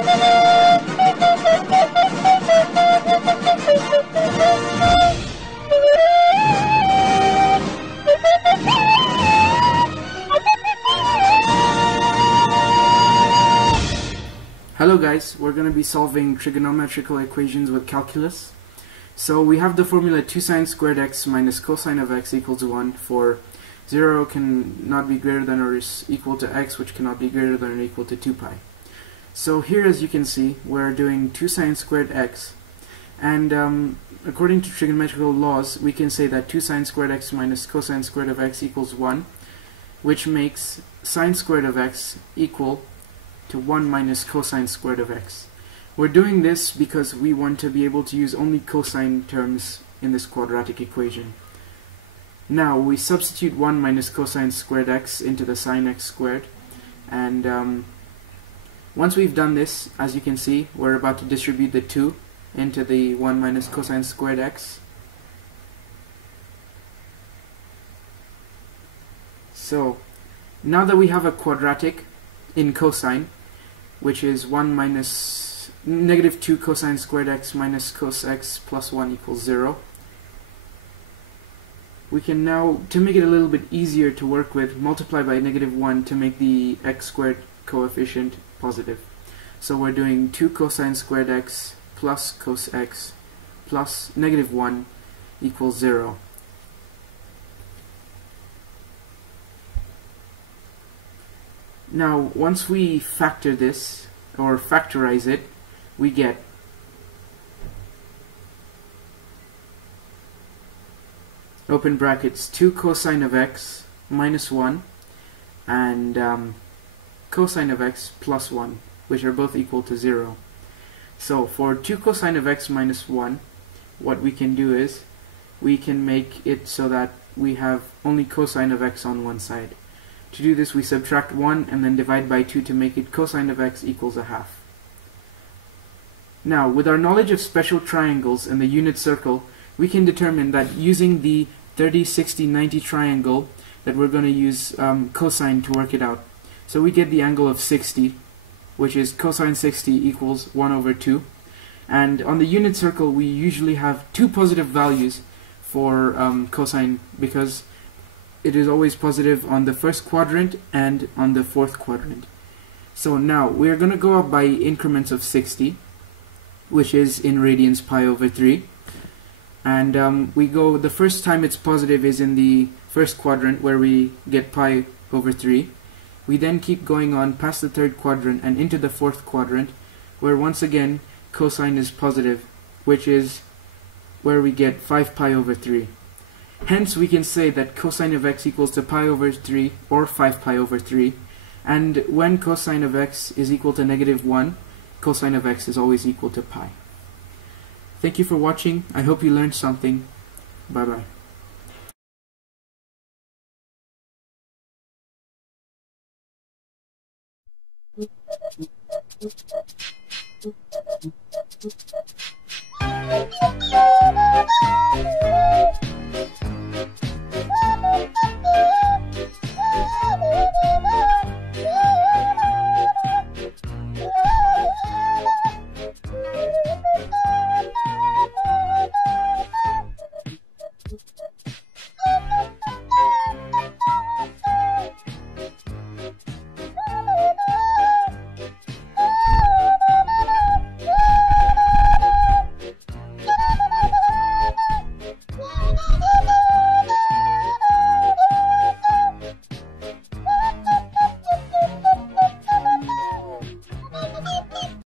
Hello guys, we're going to be solving trigonometrical equations with calculus. So we have the formula 2 sine squared x minus cosine of x equals 1 for 0 cannot be greater than or is equal to x, which cannot be greater than or equal to 2 pi. So here, as you can see, we're doing 2 sine squared x, and according to trigonometrical laws we can say that 2 sine squared x minus cosine squared of x equals 1, which makes sine squared of x equal to 1 minus cosine squared of x. We're doing this because we want to be able to use only cosine terms in this quadratic equation. Now we substitute 1 minus cosine squared x into the sine x squared, and once we've done this, as you can see, we're about to distribute the 2 into the 1 minus cosine squared x. So now that we have a quadratic in cosine, which is 1 minus negative 2 cosine squared x minus cos x plus 1 equals 0. We can now, to make it a little bit easier to work with, multiply by negative 1 to make the x squared coefficient positive. So we're doing 2 cosine squared x plus cos x plus negative 1 equals 0. Now, once we factor this, or factorize it, we get open brackets 2 cosine of x minus 1 and cosine of x plus 1, which are both equal to 0. So for 2 cosine of x minus 1, what we can do is we can make it so that we have only cosine of x on one side. To do this, we subtract 1 and then divide by 2 to make it cosine of x equals a half. Now, with our knowledge of special triangles and the unit circle, we can determine that using the 30, 60, 90 triangle, that we're going to use cosine to work it out. So we get the angle of 60, which is cosine 60 equals 1 over 2. And on the unit circle, we usually have two positive values for cosine, because it is always positive on the first quadrant and on the fourth quadrant. So now we're going to go up by increments of 60, which is in radians pi over 3. And we go, the first time it's positive is in the first quadrant, where we get pi over 3. We then keep going on past the third quadrant and into the fourth quadrant, where once again cosine is positive, which is where we get 5 pi over 3. Hence we can say that cosine of x equals to pi over 3 or 5 pi over 3, and when cosine of x is equal to negative 1, cosine of x is always equal to pi. Thank you for watching. I hope you learned something. Bye bye.